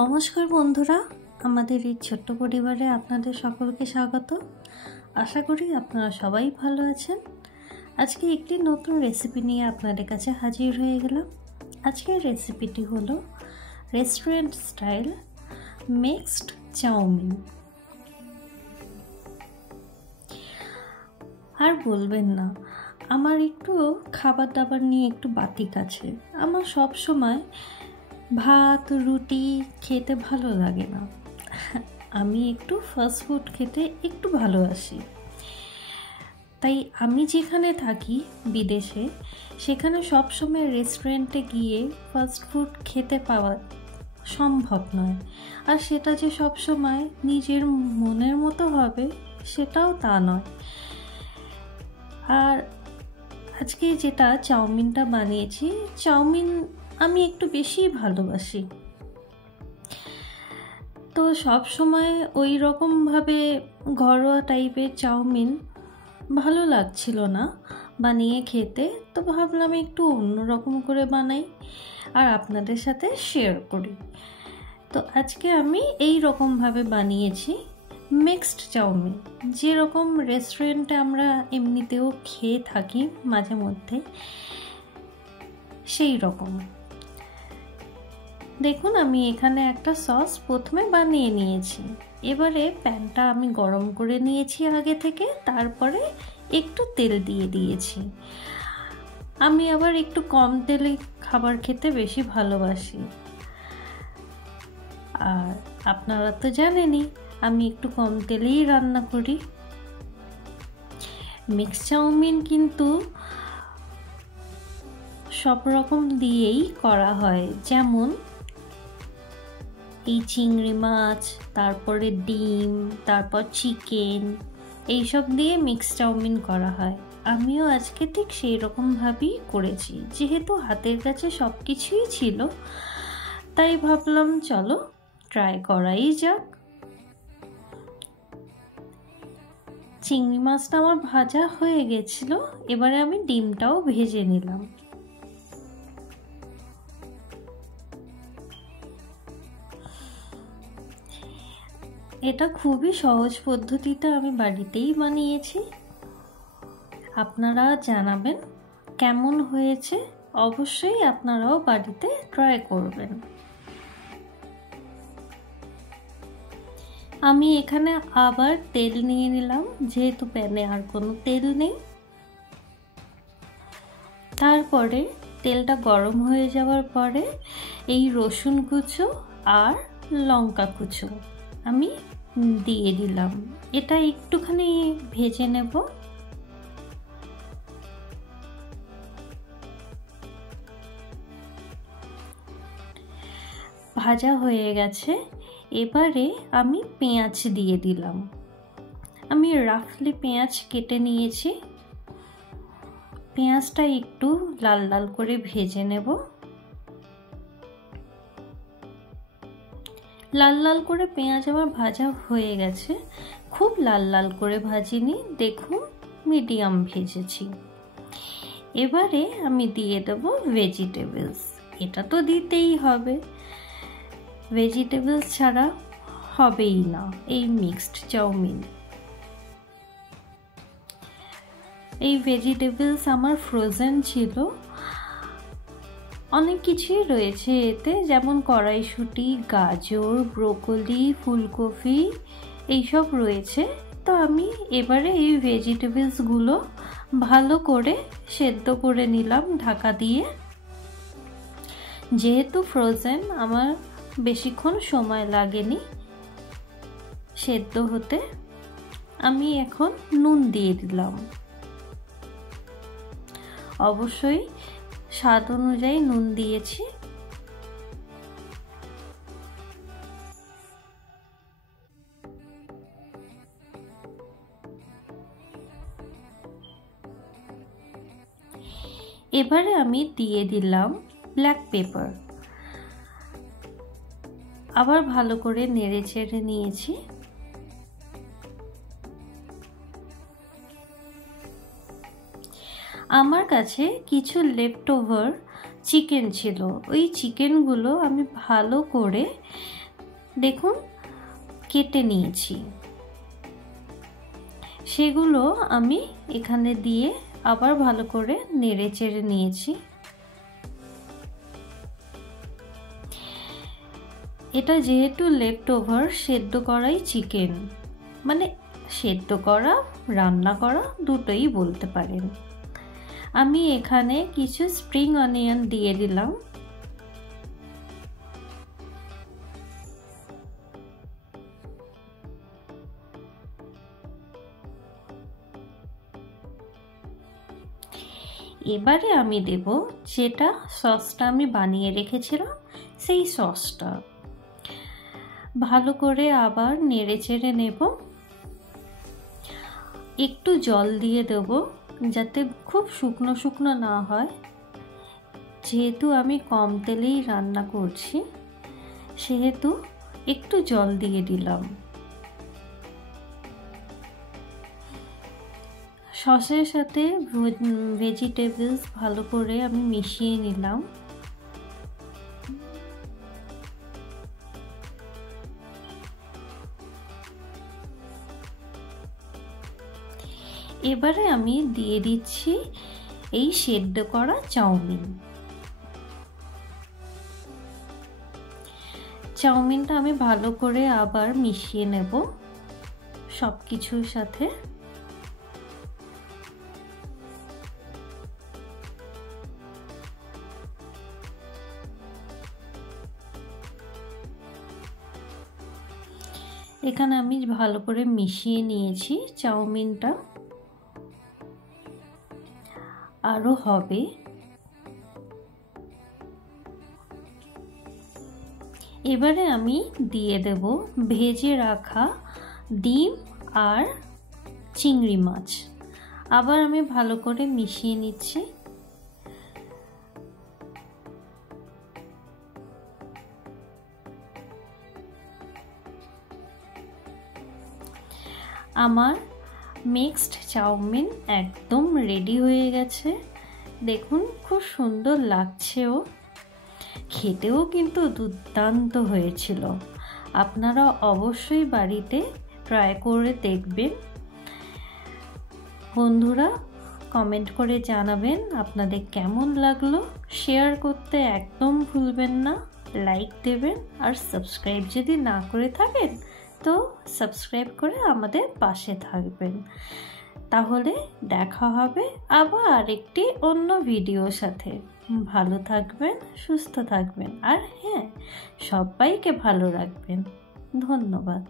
নমস্কার বন্ধুরা, আমাদের এই ছোট্ট পরিবারে আপনাদের সকলকে স্বাগত। আশা করি আপনারা সবাই ভালো আছেন। আজকে একটি নতুন রেসিপি নিয়ে আপনাদের কাছে হাজির হয়ে গেলাম। আজকের রেসিপিটি হলো রেস্টুরেন্ট স্টাইল মিক্সড চাউমিন। আর বলবেন না, আমার একটু খাবার দাবার নিয়ে একটু বাতিক আছে। আমার সব সময় ভাত রুটি খেতে ভালো লাগে না, আমি একটু ফাস্ট ফুড খেতে একটু ভালোবাসি। তাই আমি যেখানে থাকি বিদেশে, সেখানে সবসময় রেস্টুরেন্টে গিয়ে ফাস্ট ফুড খেতে পাওয়া সম্ভব নয়। আর সেটা যে সবসময় নিজের মনের মতো হবে সেটাও তা নয়। আর আজকে যেটা চাউমিনটা বানিয়েছি, চাউমিন আমি একটু বেশি ভালোবাসি। তো সব সময় ওই রকমভাবে ঘরোয়া টাইপের চাউমিন ভালো লাগছিল না বানিয়ে খেতে, তো ভাবলাম একটু অন্যরকম করে বানাই আর আপনাদের সাথে শেয়ার করি। তো আজকে আমি এই রকমভাবে বানিয়েছি মিক্সড চাউমিন, যেরকম রেস্টুরেন্টে আমরা এমনিতেও খেয়ে থাকি মাঝে মধ্যে, সেই রকম। দেখুন, আমি এখানে একটা সস প্রথমে বানিয়ে নিয়েছি। এবারে প্যানটা আমি গরম করে নিয়েছি আগে থেকে, তারপরে একটু তেল দিয়ে দিয়েছি। আমি আবার একটু কম তেলে খাবার খেতে বেশি ভালোবাসি। আর আপনারা তো জানেনই আমি একটু কম তেলেই রান্না করি। মিক্স চাউমিন কিন্তু সব রকম দিয়েই করা হয়, যেমন এই চিংড়ি মাছ, তারপরে ডিম, তারপর চিকেন, এইসব দিয়ে মিক্স চাউমিন করা হয়। আমিও আজকে ঠিক সেই রকমভাবেই করেছি। যেহেতু হাতের কাছে সব কিছুই ছিল, তাই ভাবলাম চলো ট্রাই করাই যাক। চিংড়ি মাছটা আমার ভাজা হয়ে গেছিল, এবারে আমি ডিমটাও ভেজে নিলাম। এটা খুবই সহজ পদ্ধতিতে আমি বাড়িতেই বানিয়েছি। আপনারা জানাবেন কেমন হয়েছে, অবশ্যই আপনারাও বাড়িতে ট্রাই করবেন। আমি এখানে আবার তেল নিয়ে নিলাম, যেহেতু প্যানে আর কোনো তেল নেই। তারপরে তেলটা গরম হয়ে যাওয়ার পরে এই রসুন কুচো আর লঙ্কা কুচো আমি দিয়ে দিলাম। এটা একটুখানি ভেজে নেব। ভাজা হয়ে গেছে, এবারে আমি পেঁয়াজ দিয়ে দিলাম। আমি রাফলি পেঁয়াজ কেটে নিয়েছি। পেঁয়াজটা একটু লাল লাল করে ভেজে নেব। লাল লাল করে পেঁয়াজ আমার ভাজা হয়ে গেছে, খুব লাল লাল করে ভাজিনি, দেখুন মিডিয়াম ভেজেছি। এবারে আমি দিয়ে দেব ভেজিটেবলস। এটা তো দিতেই হবে, ভেজিটেবলস ছাড়া হবেই না এই মিক্সড চাউমিন। এই ভেজিটেবলস আমার ফ্রোজেন ছিল, অনেক কিছুই রয়েছে এতে, যেমন কড়াইশুঁটি, গাজর, ব্রোকলি, ফুলকপি এইসব রয়েছে। তো আমি এবারে এই ভেজিটেবলসগুলো ভালো করে সেদ্ধ করে নিলাম ঢাকা দিয়ে। যেহেতু ফ্রোজেন, আমার বেশিক্ষণ সময় লাগেনি সেদ্ধ হতে। আমি এখন নুন দিয়ে দিলাম। অবশ্যই স্বাদ অনুযায়ী নুন দিয়েছি। এবারে আমি দিয়ে দিলাম ব্ল্যাক পেপার। আবার ভালো করে নেড়ে চেড়ে নিয়েছি। আমার কাছে কিছু লেফট ওভার চিকেন ছিল, ওই চিকেনগুলো আমি ভালো করে দেখুন কেটে নিয়েছি, সেগুলো আমি এখানে দিয়ে আবার ভালো করে নেড়ে চেড়ে নিয়েছি। এটা যেহেতু লেফট ওভার সেদ্ধ করাই চিকেন, মানে সেদ্ধ করা রান্না করা দুটোই বলতে পারেন। আমি এখানে কিছু স্প্রিং অনিয়ন দিয়ে দিলাম। এবারে আমি দেব যেটা সসটা আমি বানিয়ে রেখেছিলাম, সেই সসটা ভালো করে আবার নেড়ে চেড়ে নেব। একটু জল দিয়ে দেব যাতে খুব শুকনো শুকনো না হয়, যেহেতু আমি কম তেলেই রান্না করছি সেহেতু একটু জল দিয়ে দিলাম। সসের সাথে ভেজিটেবলস ভালো করে আমি মিশিয়ে নিলাম। এবারে আমি দিয়ে দিচ্ছি এই সেদ্ধ করা চাউমিন। চাউমিনটা আমি ভালো করে আবার মিশিয়ে নেব সব কিছুর সাথে। এখানে আমি ভালো করে মিশিয়ে নিয়েছি চাউমিনটা, আরও হবে। এবারে আমি দিয়ে দেব ভেজে রাখা ডিম আর চিংড়ি মাছ। আবার আমি ভালো করে মিশিয়ে নিচ্ছি। আমার মিক্সড চাউমিন একদম রেডি হয়ে গেছে। দেখুন খুব সুন্দর লাগছেও, খেতেও কিন্তু দুর্দান্ত হয়েছিল। আপনারা অবশ্যই বাড়িতে ট্রাই করে দেখবেন। বন্ধুরা কমেন্ট করে জানাবেন আপনাদের কেমন লাগলো। শেয়ার করতে একদম ভুলবেন না, লাইক দেবেন, আর সাবস্ক্রাইব যদি না করে থাকেন তো সাবস্ক্রাইব করে আমাদের পাশে থাকবেন। তাহলে দেখা হবে আবার আরেকটি অন্য ভিডিওর সাথে। ভালো থাকবেন, সুস্থ থাকবেন, আর হ্যাঁ, সবাইকে ভালো রাখবেন। ধন্যবাদ।